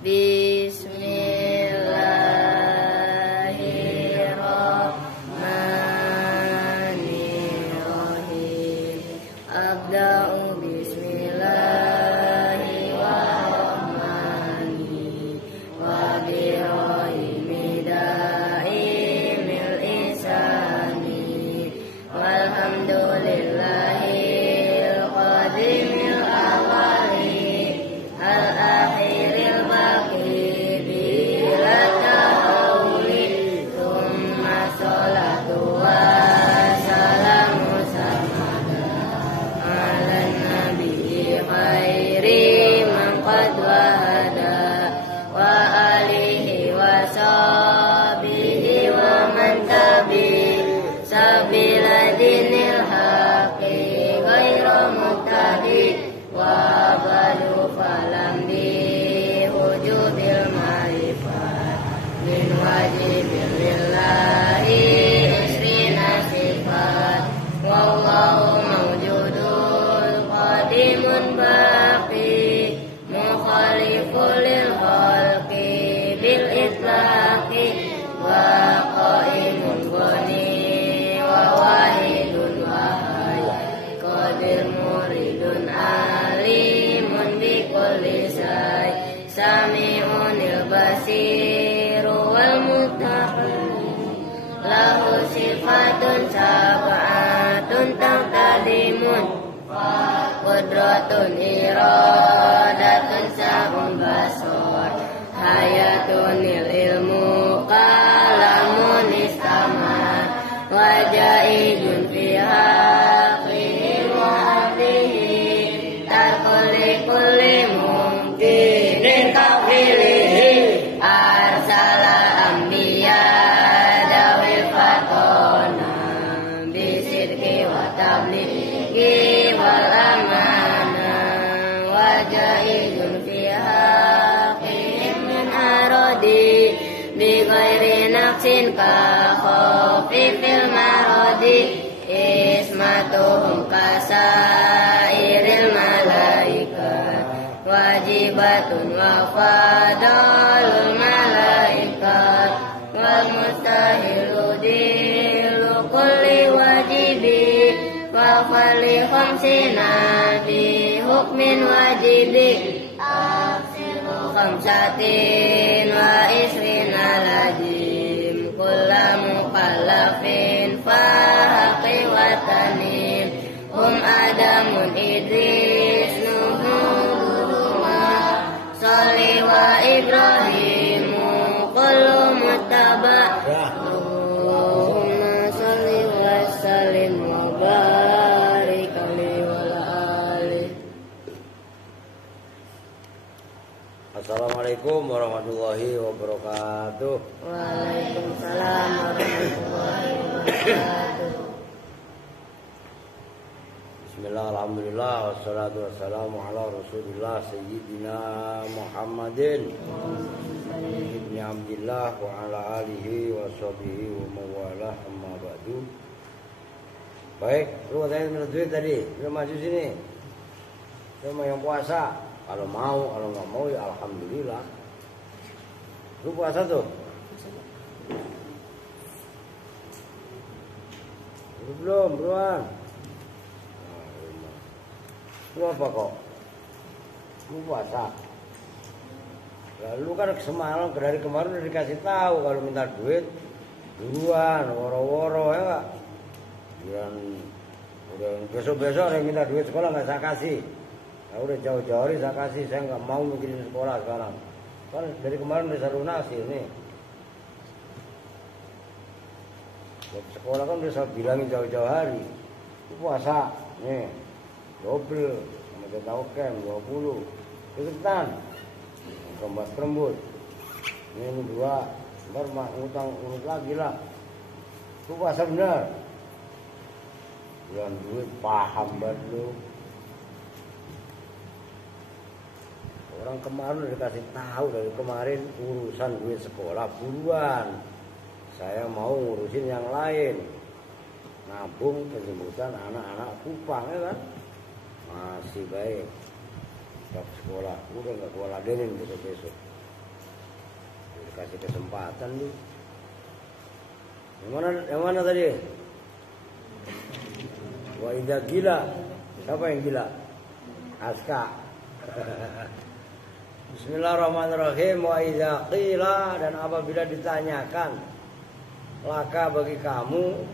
Bismillahirrahmanirrahim. Abda'u bismillahirrahmanirrahim. Wa birahimi daimil insani. Walhamdulillahil qadimil awali. Al-akhiril baqi bila tahawli. Thumma sholatu wa salamu samada ala nabi khairi man qad wahada wa alihi wa sahbihi wa man tabi sabila dinil haqi ghairu muqtadi wa badu falam di wujubil ma'rifat min wajibil lillahi isrina sifat wallahu mawjudul qadimun baqi mukhaliful lil khalqi bil itlaqi wa qaimun ghani wa wahidun wahai qadir muridun alimun bi kulli say sami'unil basiru wal muttaqin lahu sifatun sab'atun taqdimun qudratun iradatun sab'un basar hayatun ilmu kalamun istamar wajaidun fiha qihim wa abdihi tarkuli kulli mungkinin taqbilihi arsala ambiya dawil fatona bisidki wa tablighi wal amana wajaidun fiha qihim min aradi bi ghairi naqsin ka khafifil maradi ismatuhum kasairil malaikat wajibatun wa fadalul malaikat wal mustahilu dilu kulli wajibi wa khali khamsina bi hukmin wajibi aksiru khamsatin wa isrina lajim kulla mukallafin fahaqi watanin hum adamun idris nuhun Salih wa Ibrahimu kullu muttaba Allahumma salli wa sallim wa barik alaihi wa alihi. Assalamualaikum warahmatullahi wabarakatuh. Waalaikumsalam warahmatullahi wabarakatuh. Bismillah, alhamdulillah, wassalatu wassalamu ala rasulillah sayyidina Muhammadin ibni Abdillah wa ala alihi wa sahbihi wa mawalah amma ba'du. Baik, lu katanya minta duit tadi, lu maju sini. Lu mau yang puasa, kalau mau, kalau nggak mau ya alhamdulillah. Lu puasa tuh? Belum, buruan. Lu apa kok? Lu puasa. Lalu kan semalam dari kemarin udah dikasih tahu kalau minta duit duluan, woro-woro ya enggak? Dan udah besok-besok yang minta duit sekolah nggak saya kasih. Nah, udah jauh-jauh hari saya kasih, saya nggak mau mikirin sekolah sekarang. Kan dari kemarin udah saya lunasi nih. Sekolah kan udah saya bilangin jauh-jauh hari. Lu puasa nih. Double sama kita okem 20 ikutan keempat perembut ini dua ntar mak ngutang urut lagi lah lu puasa bener bulan duit paham banget lu orang kemarin udah dikasih tahu dari kemarin urusan duit sekolah buruan saya mau ngurusin yang lain nabung penjemputan anak-anak Kupang ya kan masih baik. Ke sekolah udah nggak gua ladenin besok-besok kasih kesempatan lu. Yang mana tadi? Wa idza gila. Siapa yang gila? Aska. Bismillahirrahmanirrahim. Wa idza qila, dan apabila ditanyakan laka bagi kamu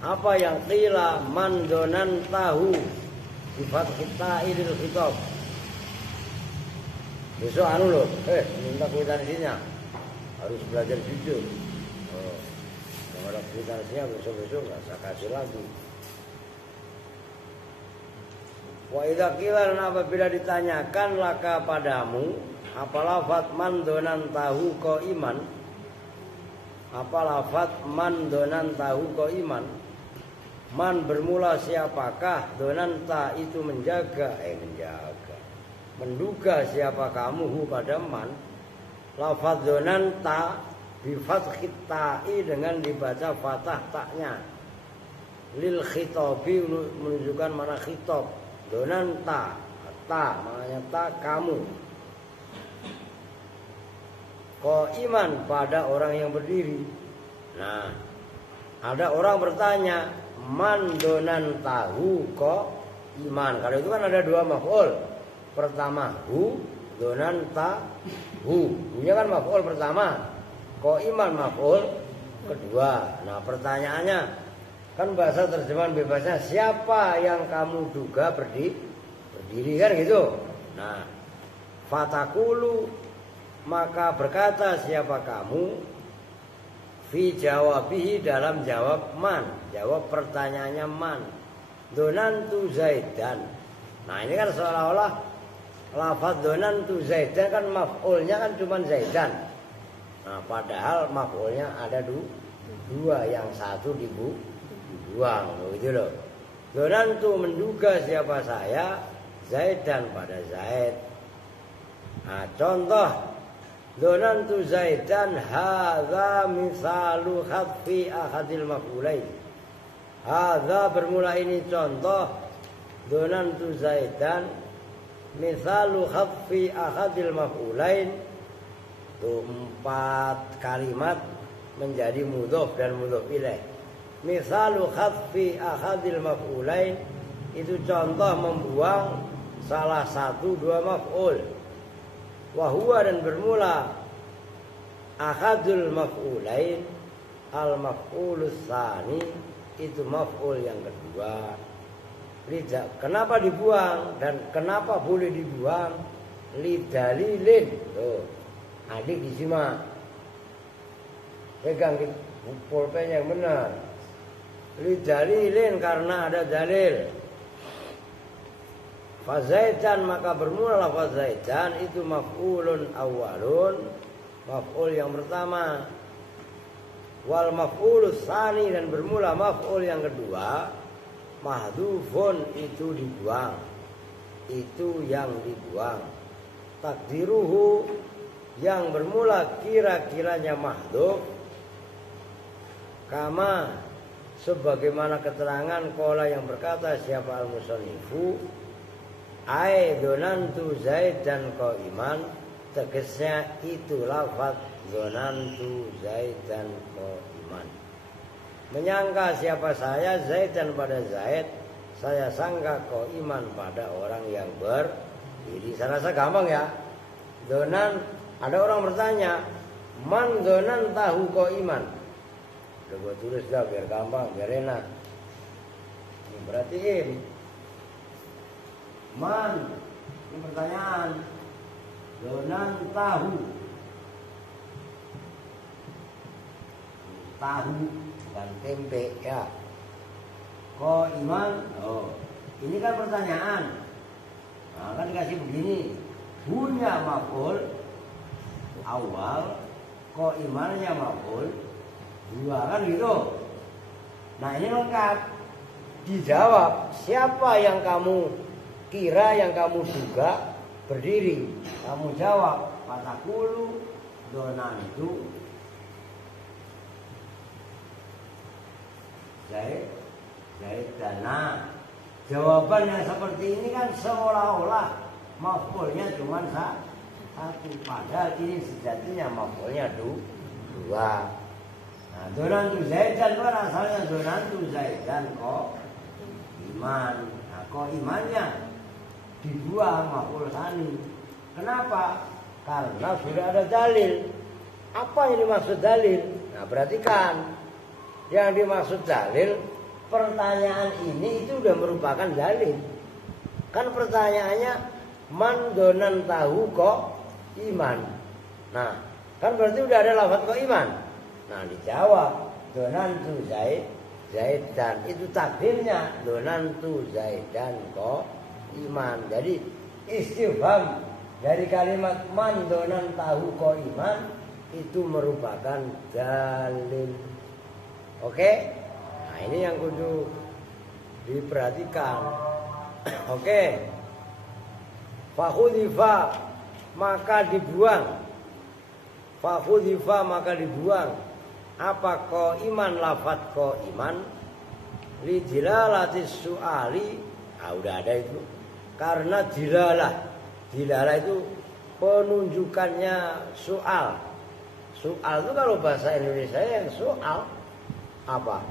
apa yang qila mandonan tahu sifat kita idil khitab. Besok anu loh, minta kwitansinya harus belajar jujur. Kalau ada kwitansinya besok nggak saya kasih lagi. Wa idza qila, dan apabila ditanyakan laka padamu apa lafaz mandonan tahu ko iman, apa lafaz mandonan tahu ko iman. Man bermula siapakah, donan ta itu menjaga, menduga siapa kamu hu pada man. Lafaz donan ta bi fathit ta'i dengan dibaca fathah taknya. Lil khitabi menunjukkan mana khitab. Donan ta maknanya ta kamu. Ko iman pada orang yang berdiri. Nah, ada orang bertanya, man donan tahu ko iman. Kalau itu kan ada dua maf'ul. Pertama hu, donan ta hu. Hunya kan maf'ul pertama. Ko iman maf'ul kedua. Nah, pertanyaannya kan bahasa terjemahan bebasnya siapa yang kamu duga berdiri kan gitu. Nah, fatakulu maka berkata siapa kamu fi jawabihi dalam jawab man, jawab pertanyaannya man. Donantu Zaidan. Nah, ini kan seolah-olah lafaz donantu Zaidan kan maf'ulnya kan cuma Zaidan. Nah, padahal maf'ulnya ada dua, yang satu dibuang begitu loh. Donantu menduga siapa saya Zaidan pada Zaid. Nah, contoh donantu Zaidan hadza misalu khaffi ahadil maf'ulain. Hadza bermula ini contoh donantu Zaidan misalu khaffi ahadil maf'ulain. Itu 4 kalimat menjadi mudhof dan mudhof ilaih. Misalu khaffi ahadil maf'ulain itu contoh membuang salah satu dua maf'ul. Wahuwa dan bermula ahadul maf'ulain al maf'ulus tsani itu maf'ul yang kedua. Kenapa dibuang dan kenapa boleh dibuang? Lidalilin. Tuh, adik disimak. Pegang pulpen yang benar. Lidalilin karena ada dalil. Fazaidan maka bermula fazaidan itu maf'ulun awalun, maf'ul yang pertama. Wal maf'ulus tsani dan bermula maf'ul yang kedua. Mahdhufun itu dibuang. Itu yang dibuang. Takdiruhu yang bermula kira-kiranya mahdhuf. Kama sebagaimana keterangan qala yang berkata siapa al-musannifu ai donantu Zaidan qaiman, tegasnya itu lafaz donantu Zaidan qaiman. Menyangka siapa saya Zaidan pada Zaid, saya sangka qaiman pada orang yang berdiri. Saya rasa gampang ya. Donan, ada orang bertanya, man donan tahu qaiman. Udah gue tulis dah biar gampang, biar enak. Ini perhatiin. Man, ini pertanyaan. Donan tahu. Tahu bukan tempe ya. Ko iman. Oh, ini kan pertanyaan. Nah, kan dikasih begini. Punya maf'ul awal, ko imannya maf'ul dua kan gitu. Nah, ini lengkap. Dijawab siapa yang kamu kira, yang kamu duga berdiri. Kamu jawab fatakulu donan itu Zaidana. Jawaban yang seperti ini kan seolah-olah maf'ulnya cuma satu. Padahal ini sejatinya maf'ulnya dua. Nah, donantu Zaidan itu asalnya donantu Zaidan kok iman. Nah, kok imannya dibuang maf'ul tsani. Kenapa? Karena sudah ada dalil. Apa yang dimaksud dalil? Nah, perhatikan. Yang dimaksud dalil, pertanyaan ini itu sudah merupakan dalil. Kan pertanyaannya man donan tahu kok iman. Nah, kan berarti udah ada lafaz kok iman. Nah, dijawab donantu Zaidan itu takdirnya donantu Zaidan kok iman. Jadi istifham dari kalimat man donan tahu kok iman itu merupakan dalil. Oke? Nah, ini yang kudu diperhatikan. Oke. Fakhudifa maka dibuang. Fakhudifa maka dibuang. Apa ko iman lafat ko iman? Lidilalatis su'ali. Ah, udah ada itu. Karena dilalah itu penunjukannya soal. Soal itu kalau bahasa Indonesia yang soal apa?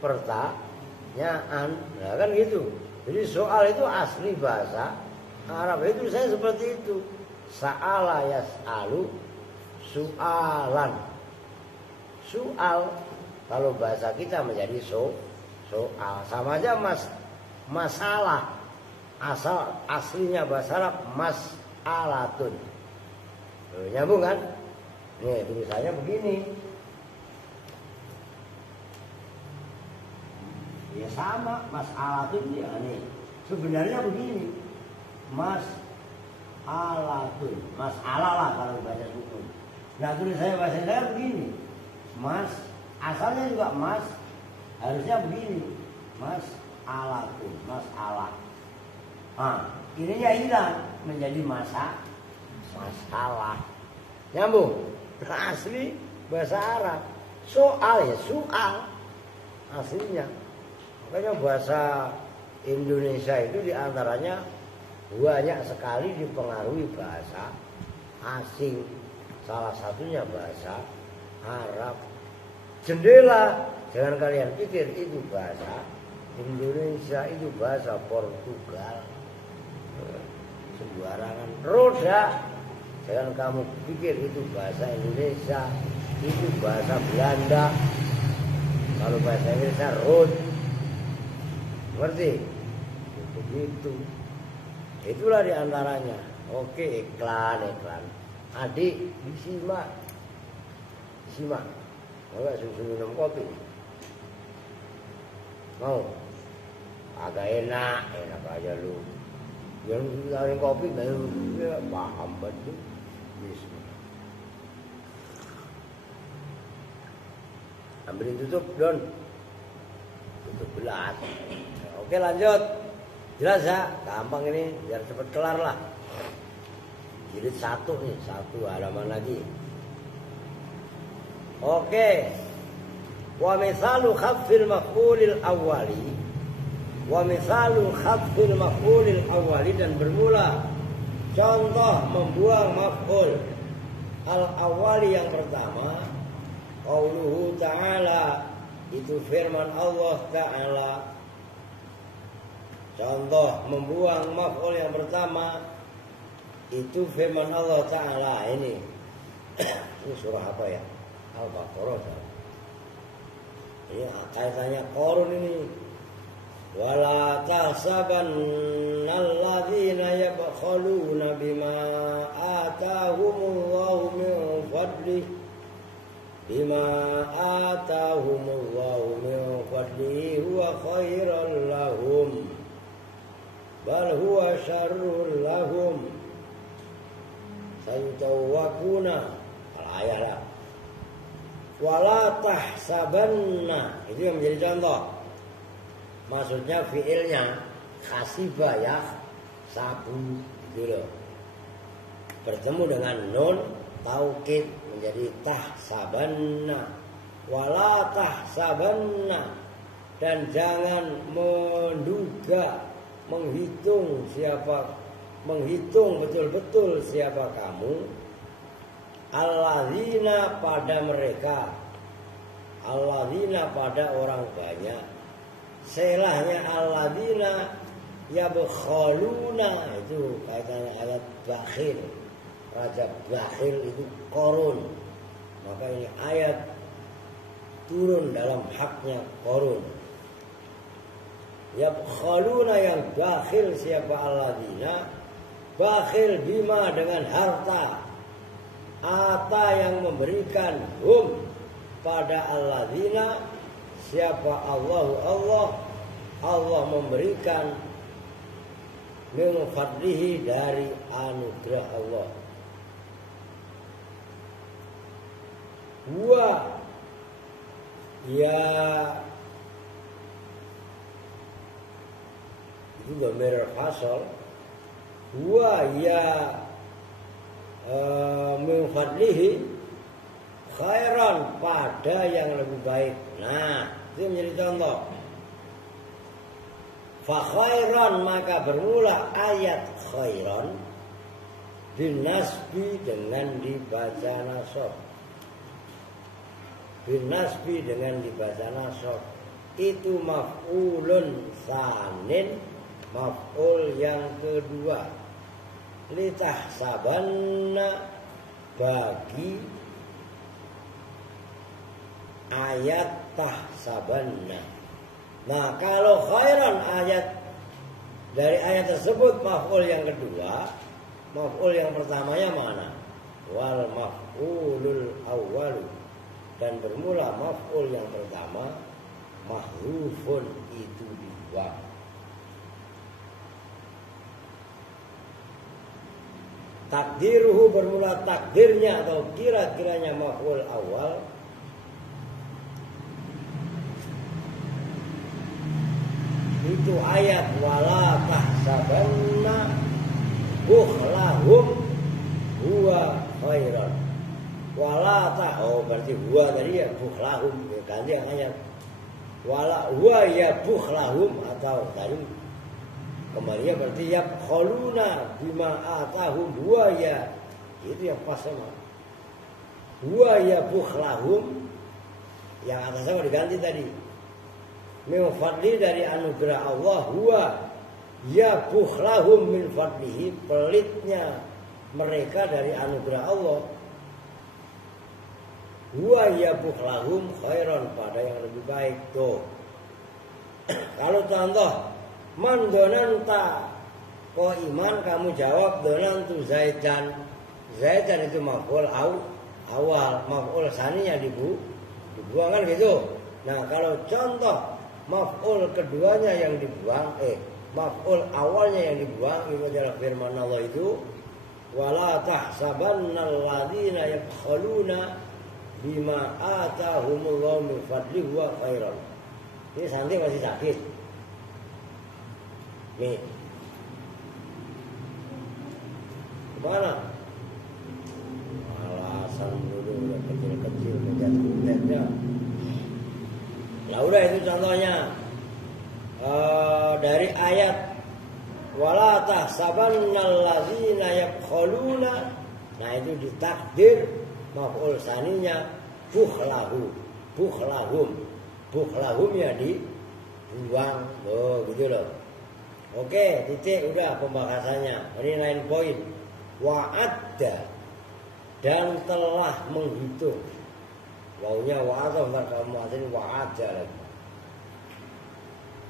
Pertanyaan. Nah, kan gitu. Jadi soal itu asli bahasa Arab itu saya seperti itu. Sa'ala yas'alu su'alan. Soal kalau bahasa kita menjadi soal. Sama aja masalah. Asal aslinya bahasa Arab mas'alatun. Nyambung kan? Nih tulisannya begini. Ya sama mas'alatun ya nih. Sebenarnya begini. Mas'alatun. Mas'alah lah kalau bahasa hukum. Nah tulisannya bahasa Indonesia begini. Mas asalnya juga mas harusnya begini. Mas'alatun. Mas'alah. Nah, ininya hilang menjadi masalah. Nyambung. Asli bahasa Arab. Soal ya soal aslinya. Makanya bahasa Indonesia itu diantaranya banyak sekali dipengaruhi bahasa asing. Salah satunya bahasa Arab. Jendela, jangan kalian pikir itu bahasa Indonesia, itu bahasa Portugal. Sembarangan. Roda, jangan kamu pikir itu bahasa Indonesia, itu bahasa Belanda. Kalau bahasa Indonesia road. Ngerti? Begitu. Itulah diantaranya. Oke, iklan. Adik, disimak. Mau gak susu minum kopi? Mau? Agak enak aja lu. Yang tawarin kopi baru ya, paham betul. Bismillah. Ambilin tutup, Don. Tutup gelas. Oke, lanjut. Jelas ya? Gampang ini, biar cepat kelar lah. Jilid 1 nih, 1 halaman lagi. Oke. Wa misalu khafil maf'ulil awwali. Wa misalu khafil maf'ulil awwali, dan bermula contoh membuang maf'ul al-awwali yang pertama. Qauluhu ta'ala, itu firman Allah Ta'ala. Contoh membuang maf'ul yang pertama itu firman Allah Ta'ala. Ini surah apa ya? Al-Baqarah. Ini kaitannya Qarun ini. Wala tahsabanna alladzina yabkhaluna bima atahumullahu min fadlihi huwa khairan lahum bal huwa syarrun lahum sayutawwaquna. Al-ayat lah. Wala tahsabanna, itu yang menjadi contoh. Maksudnya fiilnya khasiba ya, sabu gitu loh. Bertemu dengan nun taukid menjadi tahsabanna. Wala tahsabanna, dan jangan menduga, menghitung siapa menghitung betul-betul siapa kamu, alladzina pada mereka, alladzina pada orang banyak. Selahnya alladzina yabkhaluna, itu kaitannya ayat bakhil. Raja bakhil itu Qarun. Maka ini ayat turun dalam haknya Qarun. Yabkhaluna, yang bakhil siapa alladzina, bakhil bima dengan harta, ata yang memberikan hum pada alladzina siapa Allah memberikan min fadlihi dari anugerah Allah. Wa ya itu dhamir fasal. Wa ya min fadlihi khairan, pada yang lebih baik. Nah, itu menjadi contoh. Fa khairan, maka bermula ayat khairan binasbi, dengan dibaca nasab. Binasbi, dengan dibaca nasab. Itu maf'ulun sanin, maf'ul yang kedua. Litahsabanna, bagi ayat tahsabanna. Nah, kalau khairan ayat dari ayat tersebut maf'ul yang kedua, maf'ul yang pertamanya mana? Wal maf'ulul awwalu, dan bermula maf'ul yang pertama mahrufun, itu dibuang. Takdiruhu, bermula takdirnya atau kira-kiranya maf'ul awal. Itu ayat wala tahsabanna bukhlahum huwa khairan. Wala berarti huwa tadi ya, bukhlahum ganti yang ayat. Wala huwa ya bukhlahum, atau tadi kembalinya berarti ya kholuna bima atahum huwa ya, itu yang pas sama. Huwa ya bukhlahum, yang atasnya diganti tadi. Min fadli, dari anugerah Allah. Huwa ya bukhlahum min fadlihi, pelitnya mereka dari anugerah Allah. Huwa ya bukhlahum khairan, pada yang lebih baik. Tuh, kalau contoh man donanta kau iman, kamu jawab donantu zaidan. Zaidan itu maf'ul awal, maf'ul saninya dibuang kan gitu. Nah, kalau contoh maf'ul keduanya yang dibuang, maf'ul awalnya yang dibuang, itu adalah firman Allah itu wala tahsabannal ladzina yabkhaluna bima atahumullahu min fadlihi wa khairan. Ini Santi masih sakit. Nih, kemana? Alasan dulu udah kecil-kecil kejat-kejatnya. Lah udah, itu contohnya dari ayat wala tahsabannal ladzina yabkhaluna. Nah, itu ditakdir maf'ul saninya bukhlahum. Bukhlahum ya dibuang. Oh, gitu loh. Oke, titik, udah pembahasannya. Ini lain poin. Wa'adda, dan telah menghitung. Waunya wa'adha, ntar kamu asin wa'adda lagi.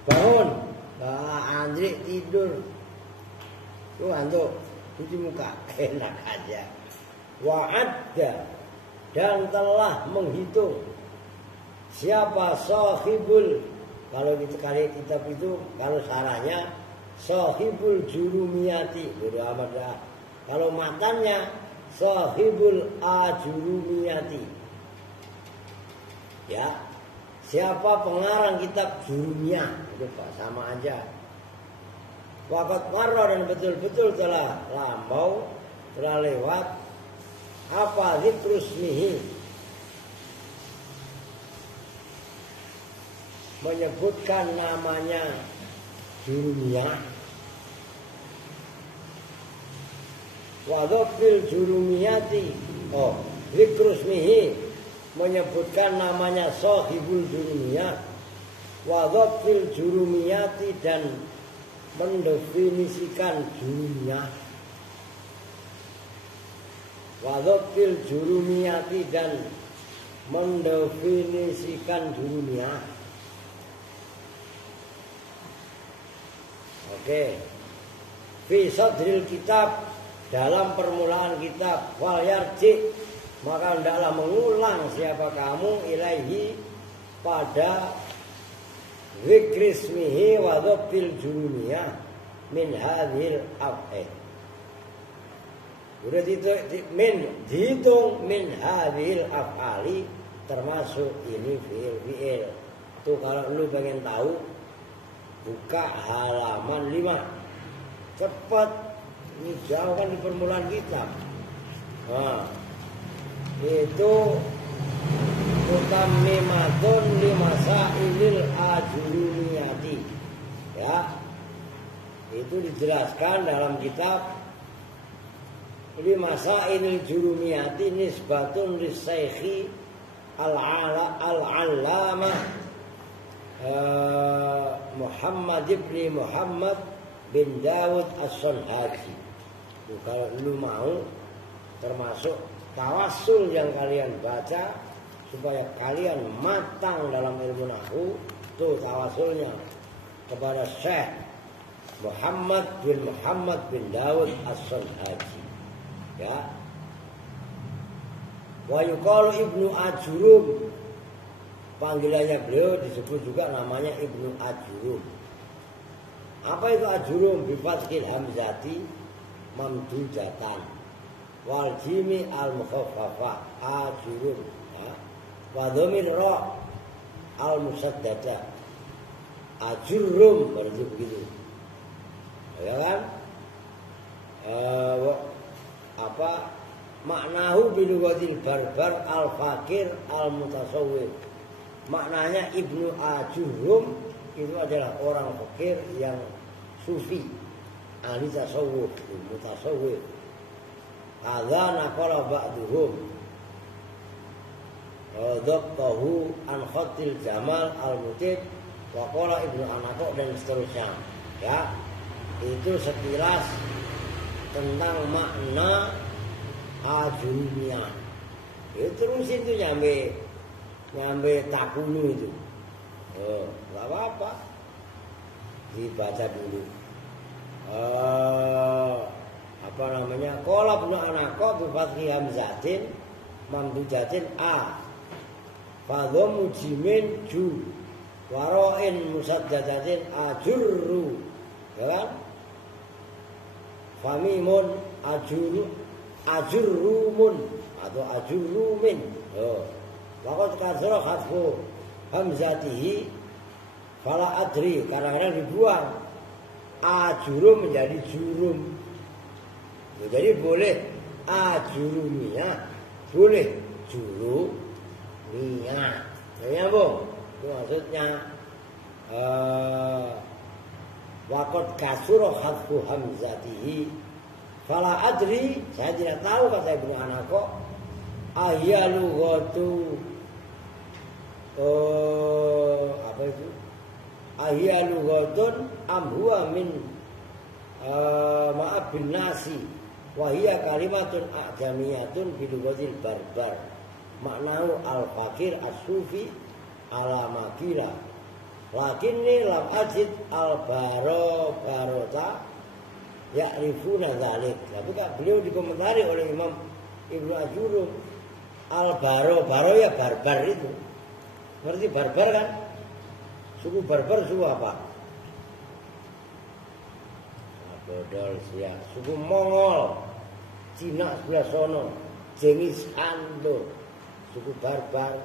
Bangun. Andri tidur. Tuh antuk, cuci muka. Enak aja. Wa'adda, dan telah menghitung. Siapa sahibul, kalau kita kali kitab itu, kalau sarahnya sahibul jurumiyati, bodo amat dah. Kalau matannya sahibul ajurumiyati. Ya, siapa pengarang kitab jurumiyah, itu Pak, sama aja. Waqat marra, dan betul-betul telah lampau, telah lewat apa zikrusmihi, menyebutkan namanya jurumiyah wa dhabil jurumiyati. Oh, zikrusmihi menyebutkan namanya sahibul jurumiyah, wa dhabil jurumiyati dan mendefinisikan jurumiyah, wa dhabil jurumiyati dan mendefinisikan jurumiyah. Oke. Fi sadril kitab, dalam permulaan kitab, wal yarji, maka hendaklah mengulang siapa kamu ilaihi pada zikrismihi wa dhabil jurumiyah min hadhil af'il. Udah dihitung min hadhil af'ali, termasuk ini fi'il. Tuh kalau lu pengen tahu, buka halaman 5. Cepat, ini jauh kan di permulaan kitab. Nah, itu utammimatun limasailil ajurumiyati. Ya, itu dijelaskan dalam kitab limasailil jurumiyati nisbatun lisaykhi al-allamah Muhammad ibn Muhammad bin Dawud As-Sonhaji. Kalau lu mau, termasuk tawassul yang kalian baca supaya kalian matang dalam ilmu nahwu, tuh tawassulnya kepada Syekh Muhammad bin Dawud As-Sonhaji. Ya. Wa yuqalu Ibnu Ajurum, panggilannya beliau disebut juga namanya Ibnu Ajurum. Apa itu ajurum? Bifathil hamzati mamdudatan wal jimi al mukhaffafah ajurum, ya. Wa dhamir ra al musaddada ajurum, berarti begitu, ya kan? Apa maknahu bilughatil barbar al fakir al mutasawwir. Maknanya Ibnu Ajurum itu adalah orang fakir yang sufi, ahli tasawuf, mutasawwif. Hadza naqala ba'duhum dhabtahu an khatil Jamal al-Mutid wa qala Ibnu Anaqo dan seterusnya. Ya, itu sekilas tentang makna ajurumiyah. Itu terus itu nyampe takunu itu. Gak apa-apa, dibaca dulu. Apa namanya? Qala Ibnu Anaqo bi fathi hamzatin mamdudatin a fa mujimin ju waroin musaddadatin ajurru, ya kan? Famimun ajurrumun atau ajurrumin. Waqad kasra khatfu hamzatihi fala adri, kadang-kadang dibuang ajurum menjadi jurum. Jadi boleh ajurumiyah, boleh jurumiyah. Ya Bung, itu maksudnya waqad kasra khatfu hamzatihi fala adri, saya tidak tahu, kata Ibnu Anaqo, ahyalu ghatu apa itu? Ahyalu ghadun am huwa min ma'ab bin nasi wa hiya kalimatun a'jamiyatun bi lughatil barbar maknahu al-fakir as-sufi ala makila lakinni lam ajid al-barota ya'rifuna dzalik. Tapi kan beliau dikomentari oleh Imam Ibnu Ajurum, al-baro ya barbar itu. Ngerti barbar kan? Suku barbar suku apa? Bodol siap. Suku Mongol, Cina sebelah sono, Genghis Khan tuh. Suku barbar.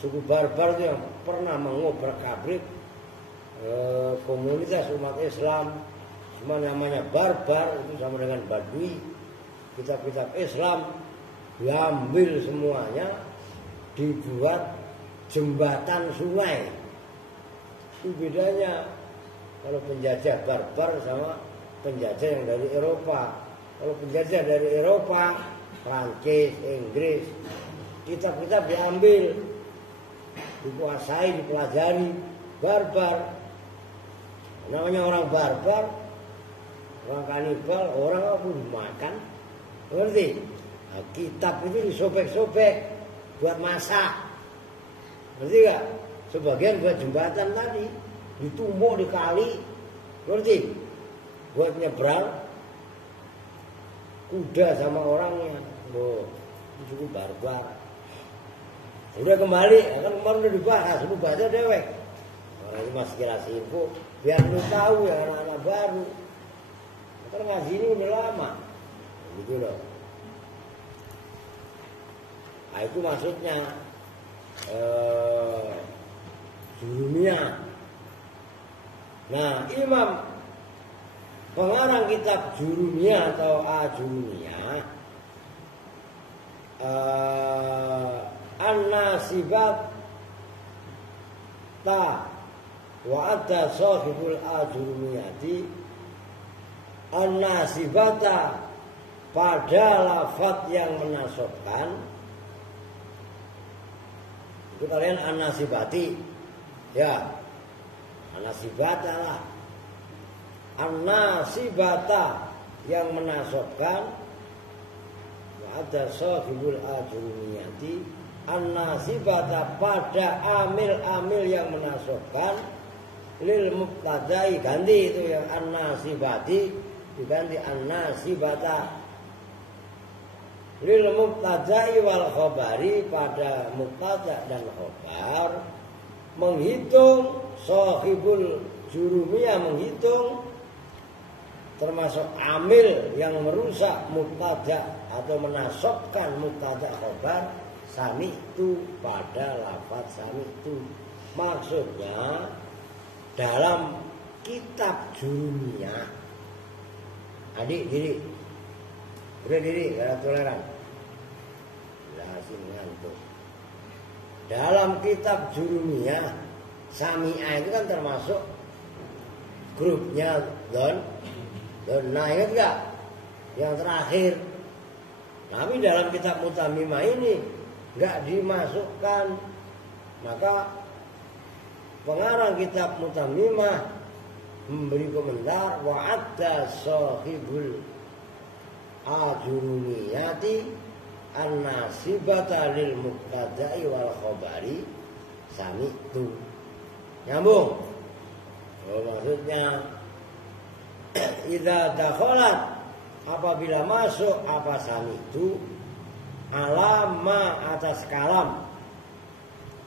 Suku barbar itu yang pernah mengobrak-abrik komunitas umat Islam. Cuma namanya barbar itu sama dengan Badui. Kitab-kitab Islam diambil semuanya, dibuat jembatan sungai. Itu bedanya kalau penjajah barbar sama penjajah yang dari Eropa. Kalau penjajah dari Eropa, Prancis, Inggris, kitab-kitab diambil, dikuasai, dipelajari, barbar. Namanya orang barbar, orang kanibal, orang apa dimakan, ngerti? Nah, kitab itu disobek-sobek buat masak, ngerti gak? Sebagian buat jembatan tadi, ditumbuk di kali, ngerti? Buat nyebrang kuda sama orangnya, itu cukup barbar. Udah kembali, kan kemarin udah dibahas, lu baca dewek. Orang ini masih kirasi info, biar lu tahu ya anak-anak baru. Karena ngaji ini udah lama, gitu loh. Nah itu maksudnya Jurumiyah. Nah Imam pengarang kitab Jurumiyah atau Ajurumiyah, An-Nasibat ta wa adda sahibul Ajurumiyati An-Nasibata pada lafaz yang menasabkan. Itu kalian An-Nasibati ya, An-Nasibata lah, An-Nasibata yang menasabkan. Ada sahibul Ajurumiyati An-Nasibata pada amil-amil yang menasabkan. Lil mubtada'i ganti itu yang An-Nasibati diganti An-Nasibata. Lil mubtada'i wal khabari pada mubtada dan khabar. Menghitung sahibul Jurumiyah, menghitung termasuk amil yang merusak mubtada atau menasabkan mubtada khabar sami itu pada lafaz sami itu. Maksudnya dalam kitab Jurumiyah, adik diri, udah diri, gak toleran, jelasin ngantuk. Dalam kitab Jurumiyah, Sami'ah itu kan termasuk grupnya Don. Nah ingat gak? Yang terakhir. Tapi dalam kitab Mutamimah ini gak dimasukkan. Maka pengarang kitab Mutamimah memberi komentar wa'adda sahibul Ajurumiyati An-Nasibata lil mubtada'i wal khabari sami itu. Nyambung. Maksudnya idza dakhalat apabila masuk apa sami itu alama atas kalam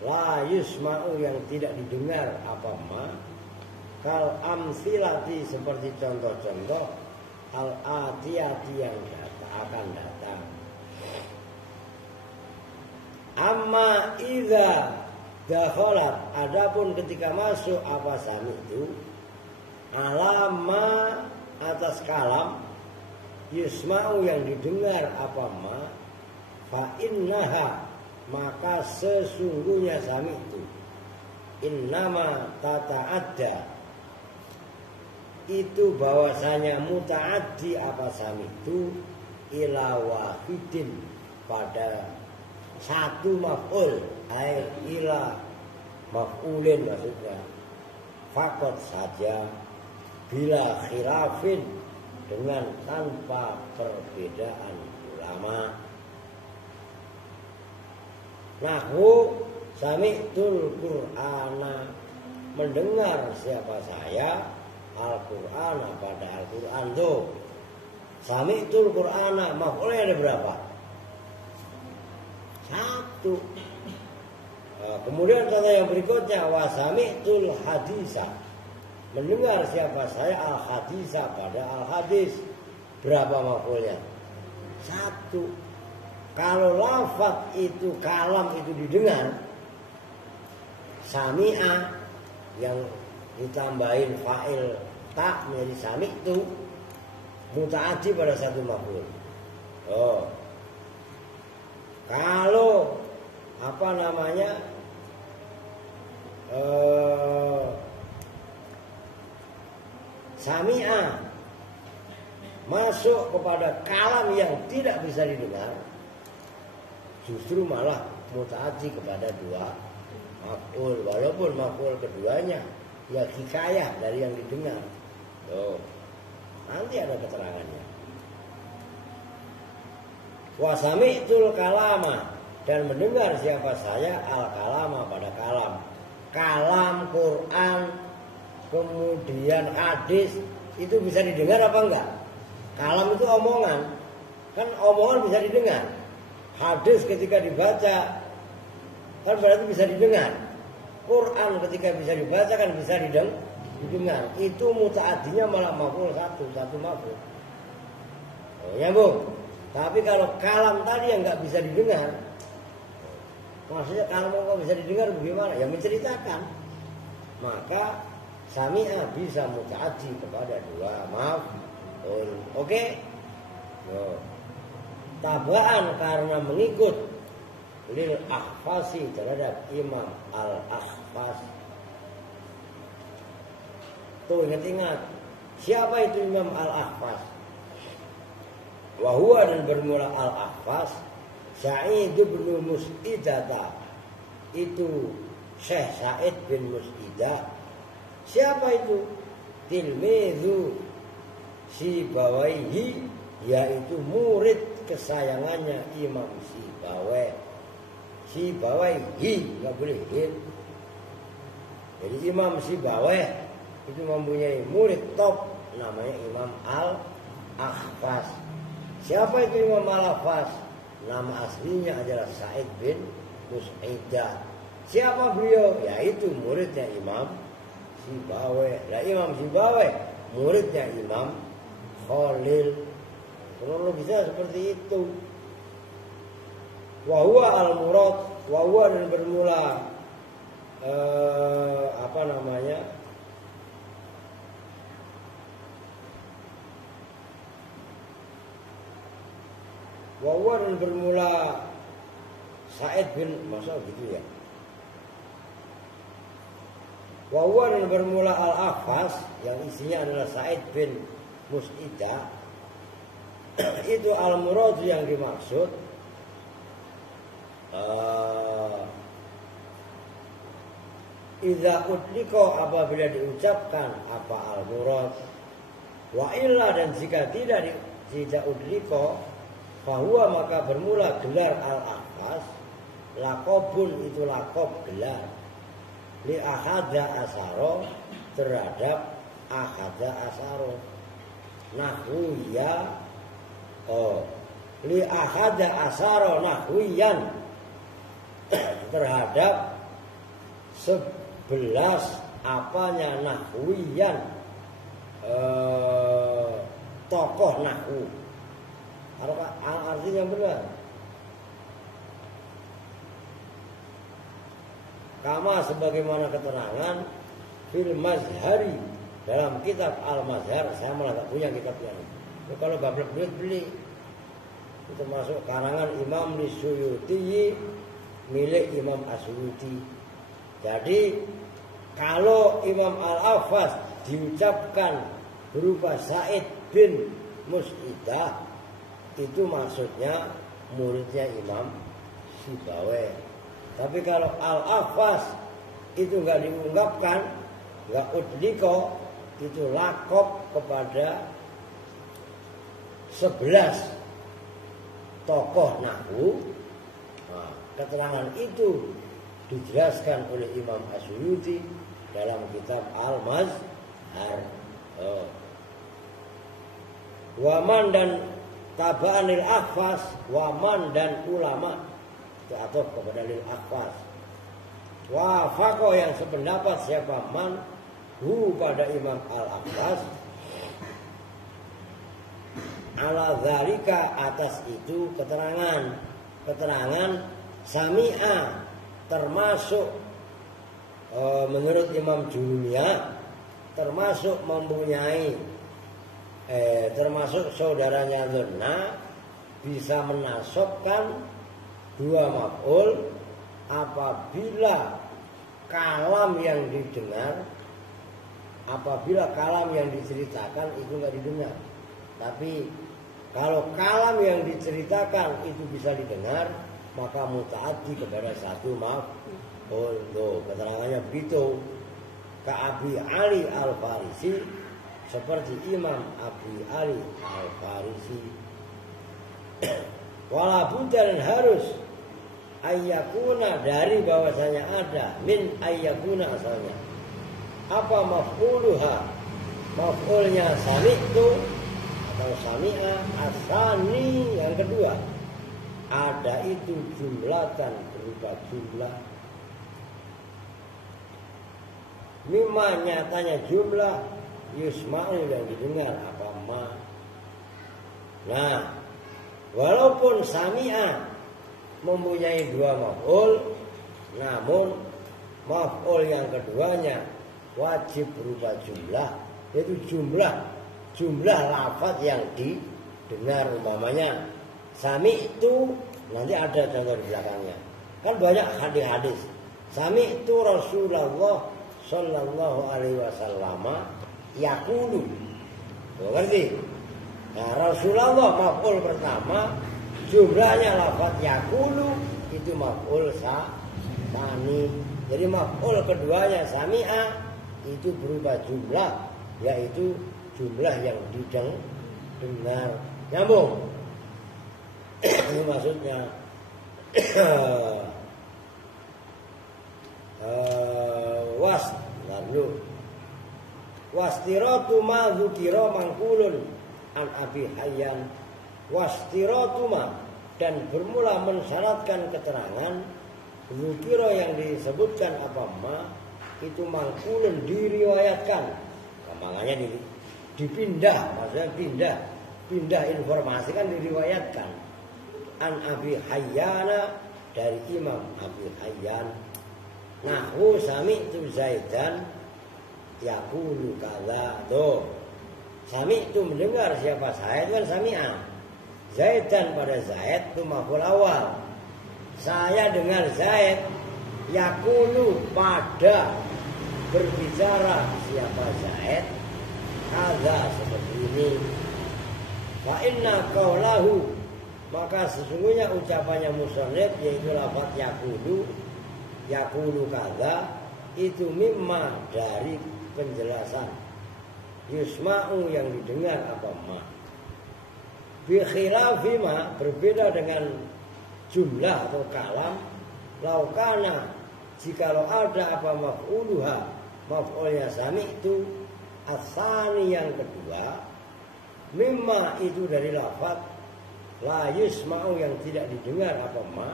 la yusma'u yang tidak didengar apa ma kal amsilati seperti contoh-contoh al atiyati yang akan datang. Amma idza dakhalat adapun ketika masuk apa sami itu alama atas kalam yusma'u yang didengar apa ma fa innaha maka sesungguhnya sami itu innama tata'adda itu bahwasanya muta'addi apa sami itu ila wahidin pada satu maf'ul ay ila maf'ulin maksudnya fakot saja bila khilafin dengan tanpa perbedaan ulama. Nahwu sami'tul Qur'ana mendengar siapa saya Al-Qur'ana pada Al-Qur'an tuh. Sami'tul Qur'ana maf'ulnya ada berapa? Satu. Kemudian kata yang berikutnya wa sami'tul hadisa mendengar siapa saya al-hadisa pada al-hadis. Berapa maf'ulnya? Satu. Kalau lafaz itu kalam itu didengar sami'a yang ditambahin fa'il tak menjadi sami itu muta'addi pada satu maf'ul. Kalau apa namanya sami'a masuk kepada kalam yang tidak bisa didengar, justru malah mutaaddi kepada dua maf'ul, walaupun maf'ul keduanya ya hikayah dari yang didengar. Nanti ada keterangannya. Wa sami'tul kalama, dan mendengar siapa saya al-kalama pada kalam. Kalam Quran kemudian hadis itu bisa didengar apa enggak? Kalam itu omongan. Kan omongan bisa didengar. Hadis ketika dibaca kan berarti bisa didengar. Quran ketika bisa dibaca kan bisa didengar. Itu mutaaddinya malah maf'ul satu maf'ul. Nyambung. Tapi kalau kalam tadi yang nggak bisa didengar, maksudnya kalau kok bisa didengar bagaimana? Ya menceritakan. Maka sami'a bisa mutaaddi kepada dua maf'ul. Oke? Tabaan karena mengikut lil akhfasi terhadap Imam al-Akhfas. Tuh ingat-ingat, siapa itu Imam al-Akhfas? Wahuwa, dan bermula al-Akhfas Sa'id bin Mus'idata, itu Syekh Sa'id bin Mus'idah. Siapa itu? Tilmizu Sibawaihi, yaitu murid kesayangannya Imam Sibawai. Sibawaihi, nggak boleh hit. Jadi Imam Sibawai itu mempunyai murid top namanya Imam al-Akhfas. Siapa itu Imam al-Akhfas? Nama aslinya adalah Sa'id bin Mus'idah. Siapa beliau? Yaitu muridnya Imam Sibawai. Nah, Imam Sibawai muridnya Imam Khalil. Kronologisnya seperti itu. Wahuwa al-murad, wahuwa, dan bermula wahuwa, dan bermula Sa'id bin, masa gitu ya. Wahuwa, dan bermula al-Akhfas, yang isinya adalah Sa'id bin Mus'idah. Itu al-murad yang dimaksud idza udliko, apabila diucapkan apa al-murad, wa illa, dan jika tidak udliko, fahuwa, maka bermula gelar al-Akhfas laqabun, itu laqab gelar li ahada asaro, terhadap ahada asaro, nahwiya li ahada asaro nahwiyan, terhadap 11 apanya nahwiyan, tokoh nahwu. Artinya benar. Kama, sebagaimana keterangan fil mazhari, dalam kitab al-mazhar. Saya malah tak punya kitabnya. Kalau gablek duit beli. Itu masuk karangan Imam Suyuti, milik Imam Asyuyuti. Jadi kalau Imam al-Akhfas diucapkan berupa Sa'id bin Mus'idah, itu maksudnya muridnya Imam Sibawai. Tapi kalau al-Akhfas itu nggak diungkapkan, nggak udliko, itu lakop kepada 11 tokoh nahwu. Nah, keterangan itu dijelaskan oleh Imam Asyuyuti dalam kitab Al-Mazhar. Waman, dan tabaan lil Akhfas, waman, dan ulama, itu atau kepada lil Akhfas. Wafaqo, yang sependapat siapa man hu, pada Imam al-Akhfas, ala dzalika, atas itu keterangan sami'a, termasuk menurut Imam Juniyah, termasuk mempunyai termasuk saudaranya Zunna bisa menasobkan dua maf'ul apabila kalam yang didengar, apabila kalam yang diceritakan itu nggak didengar. Tapi kalau kalam yang diceritakan itu bisa didengar, maka mutaati kepada satu maf'ul. Keterangannya begitu. Ka'abi Ali Al-Farisi, seperti Imam Abi Ali Al-Farisi. Walaupun dan harus ayyakuna, dari bahwasanya ada, min ayyakuna asalnya. Apa maf'uluha? Maf'ulnya sami'tu atau sami'a, asani yang kedua. Ada itu jumlatan berupa jumlah. Mimma nyatanya jumlah yusma'u yang didengar apa ma. Nah, walaupun sami'a mempunyai dua maf'ul, namun maf'ul yang keduanya wajib berupa jumlah, yaitu jumlah lafaz yang didengar. Umpamanya sami itu, nanti ada contoh di belakangnya. Kan banyak hadis-hadis. Sami itu Rasulullah Sallallahu Alaihi Wasallam yaqulu. Ngerti? Nah, Rasulullah maf'ul pertama, jumlahnya lafaz yaqulu itu maf'ul tsani. Jadi maf'ul keduanya sami'a itu berupa jumlah, yaitu jumlah yang didengar. Nyambung. Ini maksudnya wastiratu ma dzukira mangkulun an Abi Hayyan. Wastiratu ma, dan bermula mensyaratkan keterangan dzukira yang disebutkan apa ma itu mangkulun diriwayatkan. Makanya dipindah, maksudnya pindah informasi kan diriwayatkan. An Abi Hayyana, dari Imam Abi Hayyan. Nahu sami'tu Zaidan yaqulu kadza. Tuh. Sami'tu mendengar siapa Zaid kan sami'a. Zaidan pada Zaid itu maf'ul awal. Saya dengar Zaid yaqulu pada berbicara siapa Zaid kadza seperti ini. Fa inna qaulahu, maka sesungguhnya ucapannya musannif yaitu lafaz yaqulu kadza itu mimma, dari penjelasan yusma'u yang didengar apa ma. Bi khilafi ma, berbeda dengan jumlah atau kalam. Laukana, jikalau ada apa maf'uluha, maf'ulnya sami'tu, asani yang kedua, mimma itu dari lafaz la yusma'u yang tidak didengar apa ma.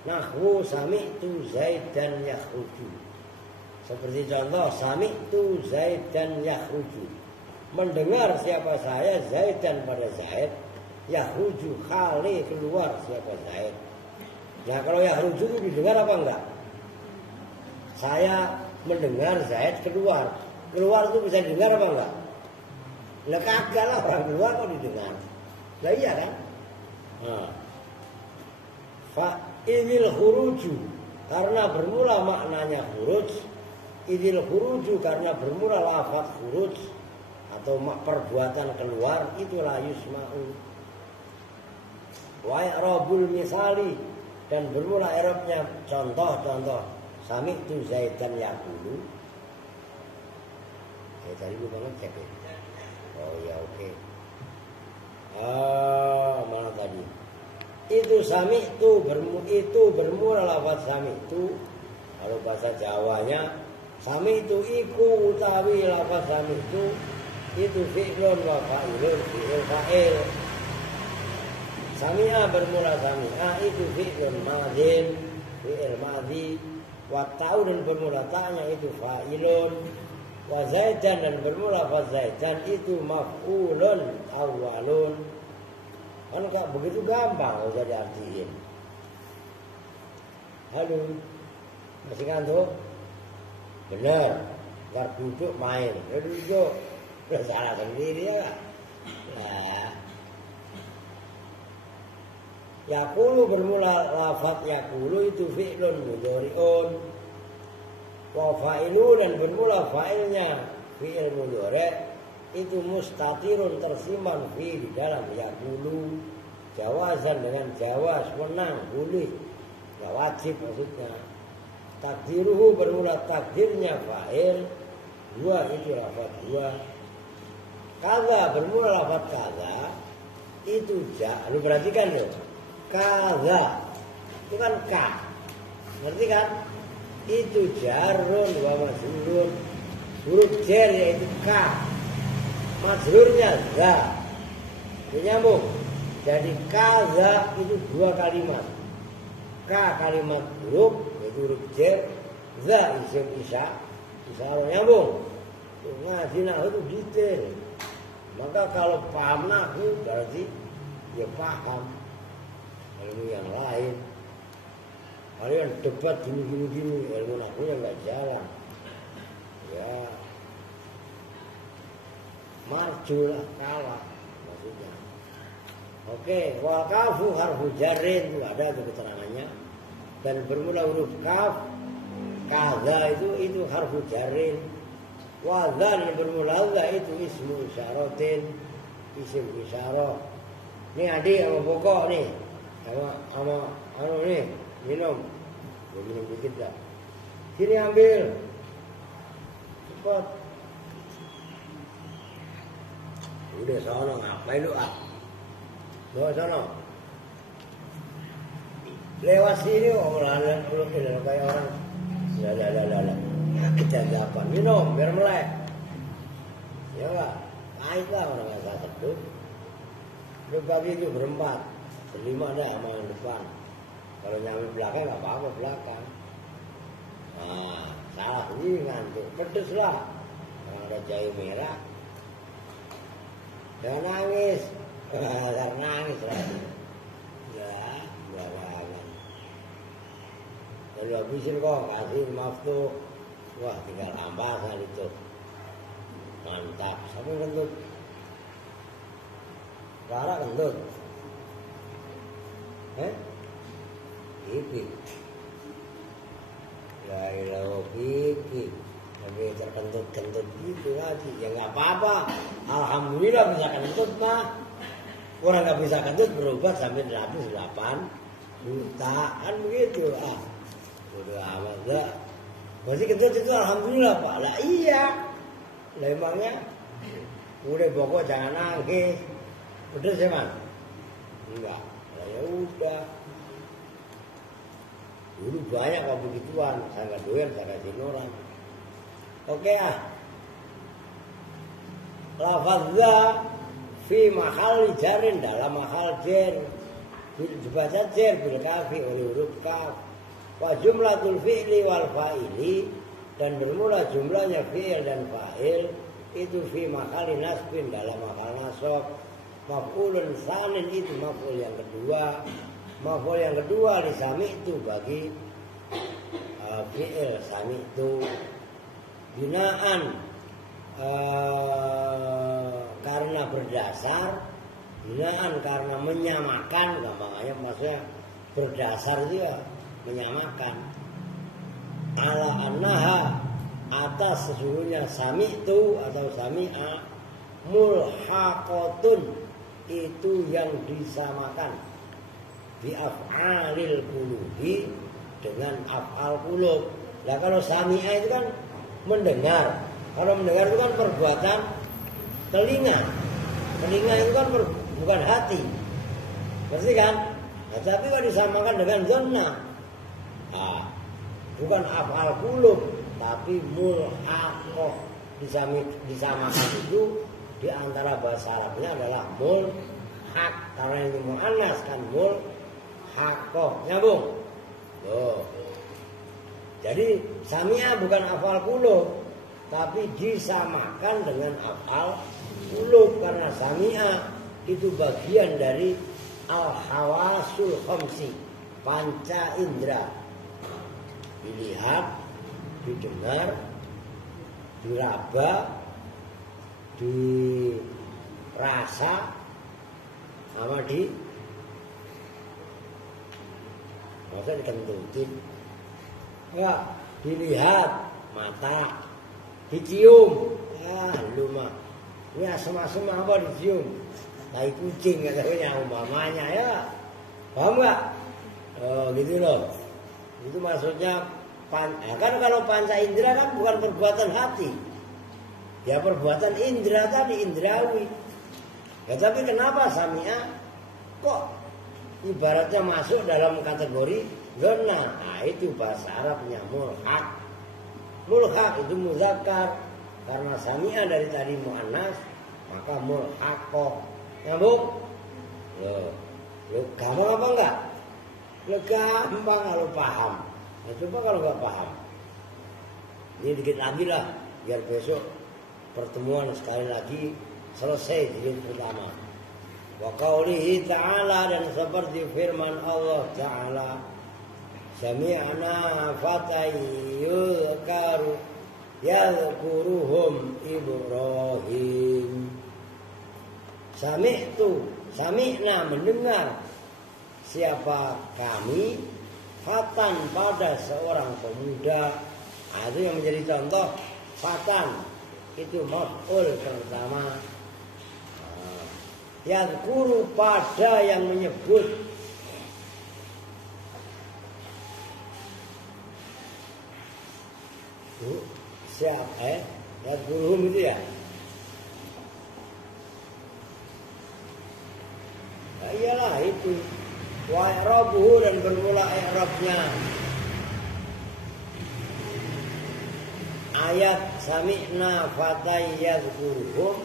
Nahwu sami'tu Zaidan yakhruju. Seperti contoh sami'tu Zaidan yakhruju. Mendengar siapa saya Zaidan pada Zaid, yakhruju khali keluar siapa Zaid. Nah kalau yakhruju itu didengar apa enggak? Saya mendengar Zaid keluar. Keluar itu bisa didengar apa enggak? Lah kagak lah, orang keluar kok didengar. Lah iya kan? Nah. Idil khuruju, karena bermula maknanya khuruj. Idil khuruju, karena bermula lafaz khuruj atau perbuatan keluar, itulah yusma'u. Wa i'rabul misali, dan bermula i'rabnya contoh-contoh. Sami'tu Zaidan yaqulu. Saya tadi lupa ngecek ya. Oh ya oke. Mana tadi? Itu sami'tu itu bermula lafaz sami'tu. Kalau bahasa Jawanya sami'tu iku utawi lafaz sami'tu itu fi'lun wa fa'ilun, fi'il fa'il. Sami'a bermula sami'a itu fi'lun madin, fi'il madhi. Wa ta'u dan bermula ta'nya itu fa'ilun. Wa Zaidan dan bermula lafaz Zaidan itu maf'ulun awwalun. Kan gak begitu gampang usah diartiin. Halo, masih ngantuk? Bener, ntar duduk main. Duduk, udah salah sendiri ya. Nah, yaqulu bermula lafaz yaqulu itu fi'lun mudhari'un. Wa fa'ilu dan bermula fa'ilnya fi'il mudhari'. itu mustatirun tersimpan fi di dalam yakulu jawazan dengan jawaz menang boleh nggak wajib maksudnya. Takdiruhu bermula takdirnya fa'il dua itu lafaz dua. Kaza bermula lafaz kaza itu lu perhatikan loh, kaza itu kan ka, ngerti kan? Itu jarun wa majrurun, huruf jar yaitu ka, majrurnya za, nyambung. Jadi kaza itu dua kalimat, ka kalimat huruf yaitu huruf jar, za isim isyarat nyambung. Ngaji nahwu itu detail. Maka kalau paham nahwu berarti ya paham ilmu yang lain. Kalian debat gini ilmu nahwunya nggak jalan. Ya marjulah kalah maksudnya. Oke, waqafu harfu jarrin itu ada keterangannya dan bermula huruf kaf. Kaza itu harfu jarrin. Wadzan bermula za itu ismu isyaratin, isim isyarah. Ini adik sama pokok nih, sama anu nih minum, gue minum dikit dah. Sini ambil, cepat. Udah sono ngapain lu ah? Bawa sono. Lewat sini orang lu kayak orang. Lah. Kita dapat minum biar melek. Ya enggak? Pahit lah orang nggak sedut. Lu bagi itu berempat, berlima dah sama yang depan. Kalau nyampe belakang nggak apa-apa belakang. Nah, salah ini ngantuk, pedes lah. Orang ada jahe merah. Jangan nangis, jangan nangis lagi. Ya, jangan. Kalau habisin kok kasih maaf tuh. Wah, tinggal ambasan itu. Mantap. Sampai kentut. Clara kentut. Pipi. Ya ilah pipi. Tapi terkentut-kentut gitu lagi. Ya nggak apa-apa. Alhamdulillah bisa kentut mah. Orang nggak bisa kentut berobat sampai 8 juta kan begitu. Udah amat dah. Masih kentut itu alhamdulillah Pak. Lah iya. Lah emangnya udah pokok jangan nangis. Pedes ya Man? Enggak. Lah ya udah. Dulu banyak kok begituan. Saya nggak doyan saya kasih orang. Oke ah. Lafazza fi mahal jarin dalam mahal jar. Dibaca jar bil kafi oleh huruf kaf. Wa jumlatul fi'li wal fa'ili dan bermula jumlahnya fi'il dan fa'il itu fi mahali nasbin dalam mahal nasab. Maf'ulun tsanin itu maf'ul yang kedua. Maf'ul yang kedua li sami itu bagi fi'il sami itu binaan karena berdasar, binaan karena menyamakan, gampangannya maksudnya berdasar dia menyamakan ala annaha atas sesungguhnya sami'tu atau sami'a mulhaqatun itu yang disamakan bi af'alil qulubi dengan af'al qulub. Lah kalau sami'a itu kan mendengar. Kalau mendengar itu kan perbuatan telinga. Telinga itu kan bukan hati. Pasti kan? Nah, tapi kalau disamakan dengan zonna. Bukan af'al qulub tapi mulhaqah disamakan itu di antara bahasa Arabnya adalah mulhaq karena ini muannas kan mulhaqah nyambung. Loh. Jadi samia bukan af'al qulub tapi disamakan dengan af'al qulub karena samia itu bagian dari al-hawasul khamsi panca indera. Dilihat, didengar, diraba, dirasa, sama masa dikentutin. Enggak, dilihat, mata, dicium. Lu mah Ini asem-asem apa dicium? Tai kucing katanya umpamanya ya. Paham nggak? Oh, gitu loh. Itu maksudnya kan kalau panca indera kan bukan perbuatan hati. Ya perbuatan indera tadi indrawi. Ya tapi kenapa sami'a kok ibaratnya masuk dalam kategori zona? Nah itu bahasa Arabnya mulhaq. Mulhaq itu muzakkar. Karena sami'a dari tadi muannas, maka mulhaqo. Nyambung? Loh, gampang apa enggak? Loh, gampang kalau paham. Nah, coba kalau enggak paham. Ini dikit lagi lah, biar besok pertemuan sekali lagi selesai jilid pertama. Wa qaulihi ta'ala, dan seperti firman Allah Ta'ala, sami'na fatay yudhkaru yadhkuruhum Ibrahim. Sami'na mendengar siapa kami fatan pada seorang pemuda. Nah, itu yang menjadi contoh. Fatan itu maf'ul pertama. Yadhkuru pada yang menyebut. Siapa? Yadhkuruhum itu ya. Nah, iyalah itu. Wa i'rabuhu, dan bermula i'rabnya. Ayat sami'na fatay yadhkuruhum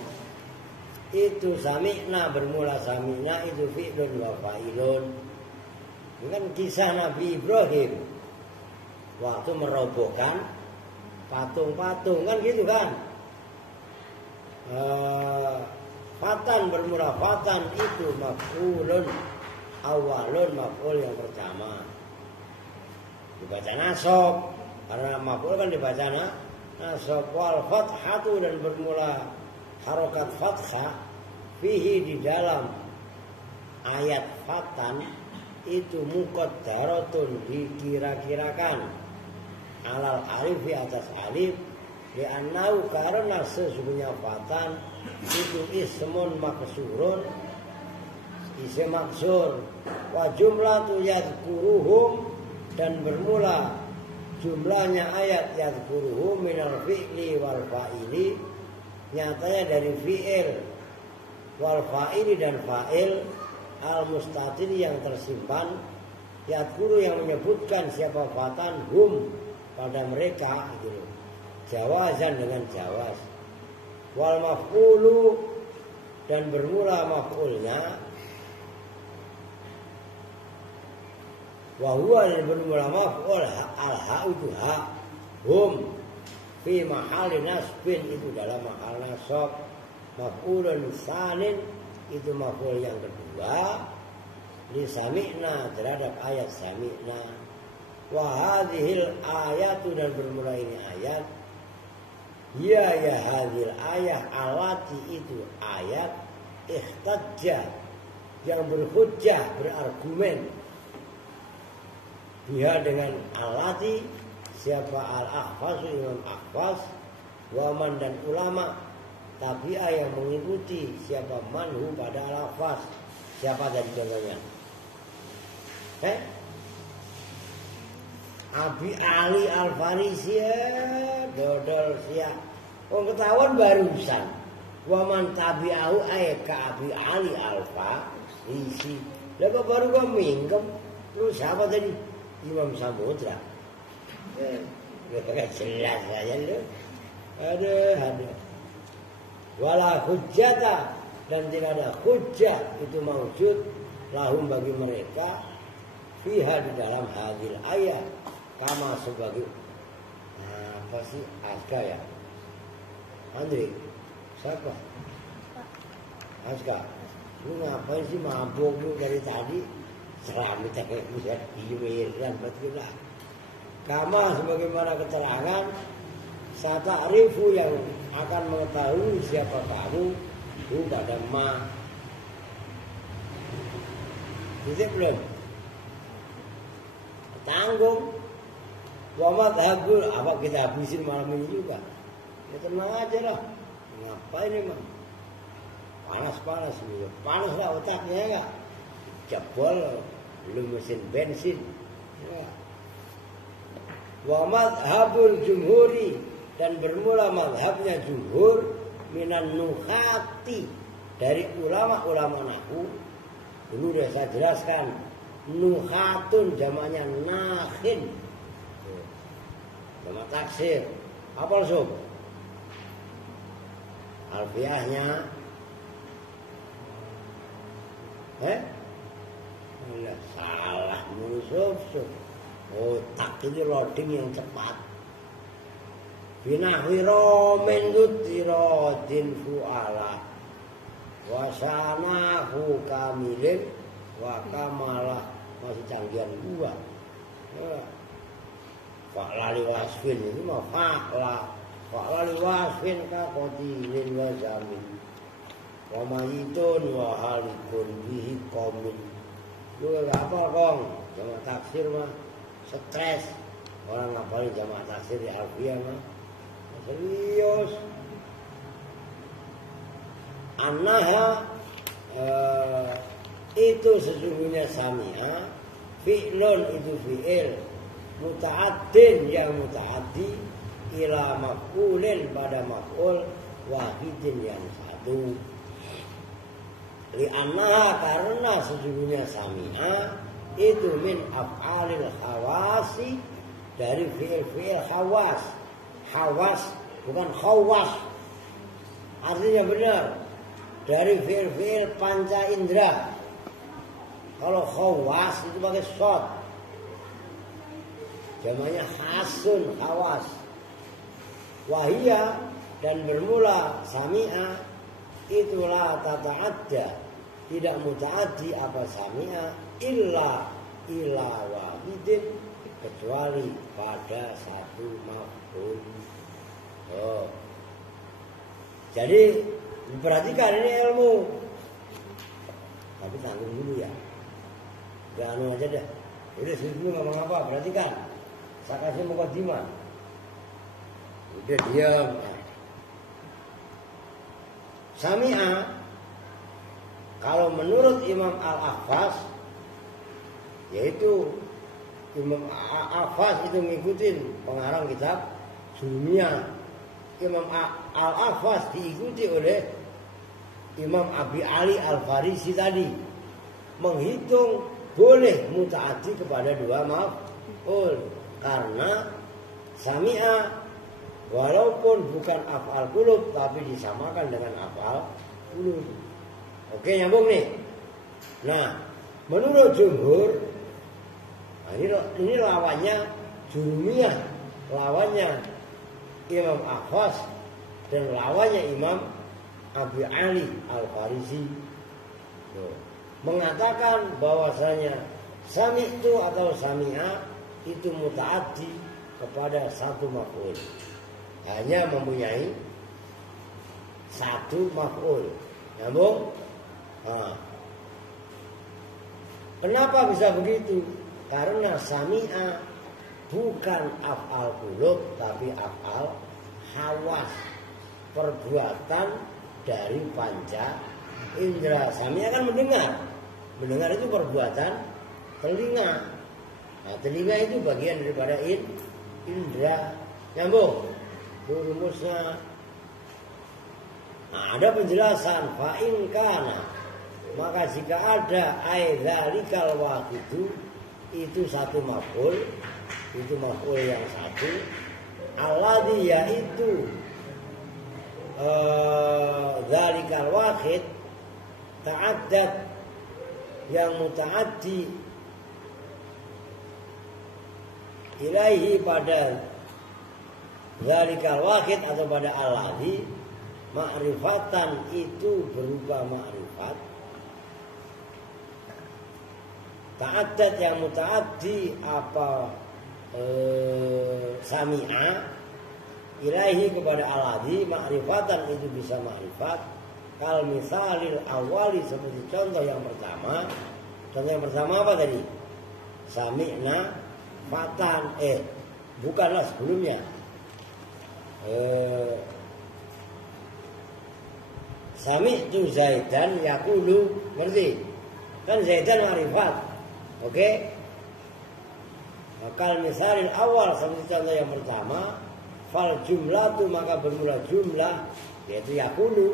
itu sami'na bermula sami'na itu fi'lun wa fa'ilun. Ini kan kisah Nabi Ibrahim waktu merobohkan patung-patung kan gitu kan. Fatan bermula fatan itu maf'ulun awalun, maf'ul yang pertama dibaca nasab karena maf'ul kan dibaca nasab. Wal fathatu, dan bermula harokat fathah fihi di dalam ayat fatan itu muqaddaratun dikira-kirakan alal alif di atas alif li'annahu karena sesungguhnya fatan itu ismun maksurun, isim maksur. Wa jumlatu yadhkuruhum, dan bermula jumlahnya ayat yadhkuruhum minal fi'li wal fa'ili, nyatanya dari fi'il wal fa'ili dan fa'il al mustatir yang tersimpan. Yadhkuru yang menyebutkan siapa fatan hum pada mereka gitu. Jawazan dengan jawaz. Wal maf'ulu, dan bermula maf'ulnya wa huwa, dan bermula maf'ul al ha'u itu ha hum fi mahali nasbin itu dalam mahal nasab. Maf'ulun sanin itu maf'ul yang kedua li sami'na terhadap ayat sami'na. Wa hadhil ayatu, dan bermula ini ayat ya hadhil ayah alati itu ayat ihtajja yang berhujjah berargumen dia dengan alati siapa al-Ahfaz Imam Ahfaz waman dan ulama tabi'ah yang mengikuti siapa manhu pada al-Ahfaz. Siapa tadi contohnya? Abi Ali Al-Farisi dodol siap. Ketahuan barusan. Waman tabi'ahu ka Abi Ali Al-Farisi. Lepas baru gua mingkem. Lu siapa tadi? Imam Samudra. Gak jelas aja lu. Ada. Wala hujjata, dan tidak ada hujjah itu maujud lahum bagi mereka fiha di dalam hadil ayat. Kama sebagai apa sih Aska ya? Andre, siapa? Aska, lu ngapain sih mabuk lu dari tadi? Ceramah tak bisa diwiran betul lah. Kama sebagaimana keterangan sata'rifu yang akan mengetahui siapa kamu itu pada ma. Bisa belum? Tanggung. Wamat habul, apa kita habisin malam ini juga? Ya tenang aja lah. Ngapain emang? panas gitu. Panas lah otaknya ya. Jebol lu mesin bensin. Ya. Wa madhabul jumhuri, dan bermula madhabnya jumhur minan nuhati, dari ulama-ulama nahwu. Dulu udah saya jelaskan, nuhatun jamaknya nahin, jamak taksir. Apa sob? Alfiahnya salah mulu sob. Otak ini loading yang cepat. Binahwi romen dutirodin fu'ala wasanahu kamilin wa kamalah, masih canggihan gua. Fa'la liwasfin ini mah fa'la liwasfin ka qatilin wa zamin wa mayitun wa halikun bihi qomin. Lu apa kong? Jamak taksir mah stres. Orang ngapalin jamak taksir di alfiah mah serius. Annaha itu sesungguhnya sami'a, fi'lun itu fi'il, muta'addin yang muta'addi, ila maf'ulin pada maf'ul, wahidin yang satu. Li'annaha karena sesungguhnya sami'a itu min af'alil khawasi, dari fi'il khawas. Khawas bukan khawas, artinya benar, dari fi'il panca indera. Kalau khawas itu pakai shot, jamaknya khasun, khawas. Wahia, dan bermula sami'a, itulah tata'adda, tidak muta'addi apa sami'a illa wahidin, kecuali pada satu maf'ul. Jadi perhatikan ini ilmu, tapi tanggung dulu ya, gak anu aja dah. Udah dulu ngomong apa, perhatikan. Saya kasih mukadimah. Udah diam. Sami'a, kalau menurut Imam Al-Ahfaz, yaitu Imam Al-Ahfaz itu ngikutin pengarang kitab Jurumiyah. Imam Al-Ahfaz diikuti oleh Imam Abi Ali Al-Farisi tadi, menghitung boleh muta'addi kepada dua maf'ul, karena sami'a walaupun bukan af'al qulub tapi disamakan dengan af'al qulub. Oke, nyambung nih. Nah, menurut jumhur, ini lawannya Jurumiyah, lawannya Imam Ahfaz, dan lawannya Imam Abi Ali Al-Farisi, mengatakan bahwasanya sami itu atau sami'a itu muta'addi kepada satu maf'ul, hanya mempunyai satu maf'ul. Nyambung? Nah, kenapa bisa begitu? Karena sami'a bukan af'al qulub tapi af'al hawas, perbuatan dari panca indera. Sami'a kan mendengar itu perbuatan telinga. Nah, telinga itu bagian daripada indera. Nyambung rumusnya. Nah, ada penjelasan fa'in kana, maka jika ada aidzalikal wahidu, itu satu maf'ul, itu maf'ul yang satu, alladhi yaitu dzalikal wahid, ta'addad yang muta'addi ilaihi pada dzalikal wahid atau pada alladhi, ma'rifatan itu berupa ma'rifat, ta'addad yang muta'addi apa sami'a ilaihi kepada alladhi, ma'rifatan itu bisa ma'rifat, kal misalil awali seperti contoh yang pertama. Contoh yang pertama apa tadi? Sami'na fatan, bukanlah sebelumnya. Sami'tu Zaidan yaqulu, ngerti? Kan Zaidan ma'rifat. Oke? Kal misalin awal seperti contoh yang pertama, fal jumlah tu maka bermula jumlah yaitu yaqulu,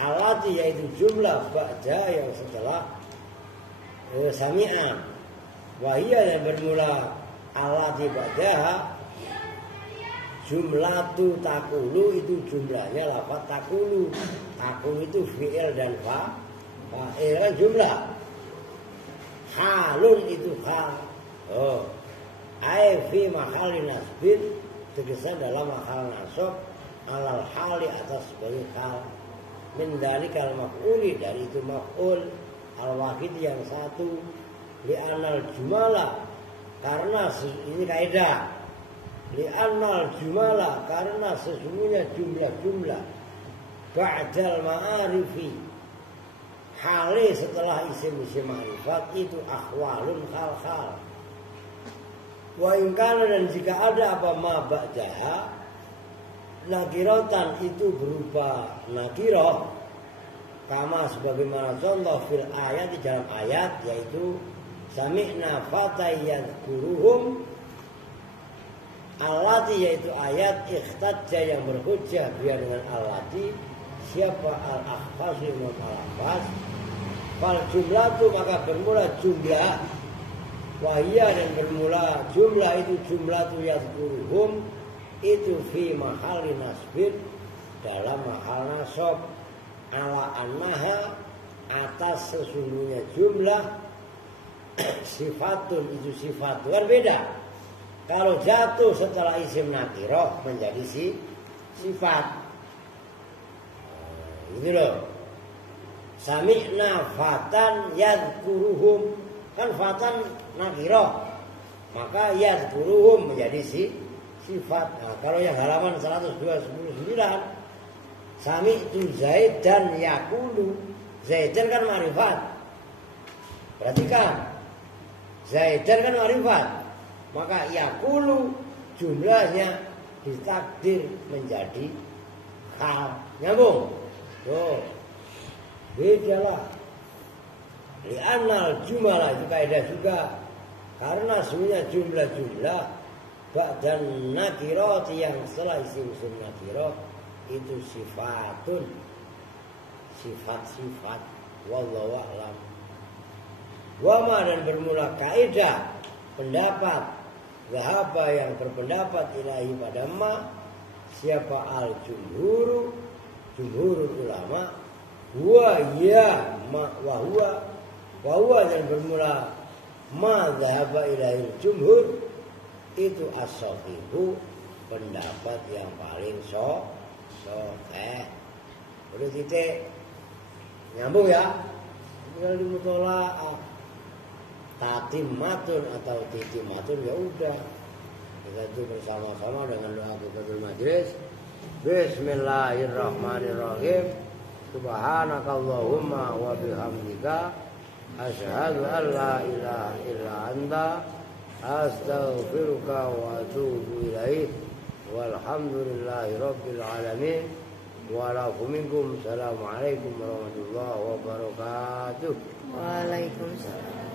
alati yaitu jumlah ba'da yang setelah sami'an, wahia yang bermula alati ba'daha, jumlah tu takulu itu jumlahnya lafaz takulu. Takulu itu fi'il dan fa'il kan jumlah. Halun itu hal. Oh. Ai fi mahalin nasbin, terkesan dalam mahal nasab alal hali atas sebagai hal. Min dalikal maf'uli, dari itu maf'ul al-wahid yang satu, li'anal jumala, karena ini kaidah, li'anal jumala, karena sesungguhnya jumlah-jumlah ba'dal ma'arifi, hali setelah isim-isim ma'rifat itu akhwalun hal-hal. Wa ingkana, dan jika ada apa ma ba'daha, nakiratan itu berupa nakirah, kama sebagaimana contoh fil ayat, di dalam ayat, yaitu sami'na fatayyan kuruhum, alati yaitu ayat ikhtajja yang berhujjah biar dengan alati, siapa al-akhfas imam al-akhfas, fal jumlah itu maka bermula jumlah, wahia dan bermula jumlah itu jumlah tu yadkuruhum itu fi mahali nasbin, dalam mahal nasab, ala annaha atas sesungguhnya jumlah, sifatun itu sifat kan beda. Kalau jatuh setelah isim nakirah menjadi sifat. Ini loh. Sami'na fatan yadkuruhum, kan fatan nakirah, maka yadkuruhum menjadi sifat. Nah, kalau yang halaman 129, sami'tu Zaidan yaqulu, Zaidan kan ma'rifat. Perhatikan, Zaidan kan ma'rifat, maka yaqulu jumlahnya ditakdir menjadi hal. Nyambung? Tuh. Bedalah. Li'anal jumlah itu kaidah juga, karena sebenarnya jumlah-jumlah ba'dan nakirah yang setelah isim-isim nakirah itu sifatun, sifat-sifat. Wallahu a'lam. Wama, dan bermula kaidah pendapat zahaba yang berpendapat ilahi pada ma, siapa al jumhurul ulama, huwa ya ma wa huwa dan bermula ma zahaba ilahi jumhur itu as-sahihu, pendapat yang paling udah titik. Nyambung ya. Tinggal di mutola'ah tatimatun atau titimatun, ya udah kita itu bersama-sama dengan doa Qiyatul Majlis. Bismillahirrahmanirrahim. Subhanakallahumma wa bihamdika asyhadu an la ilaha illa anta astaghfiruka wa atubu ilaik. Walhamdulillahi rabbil alamin. Waalaikumsalam warahmatullahi wabarakatuh. Waalaikumsalam.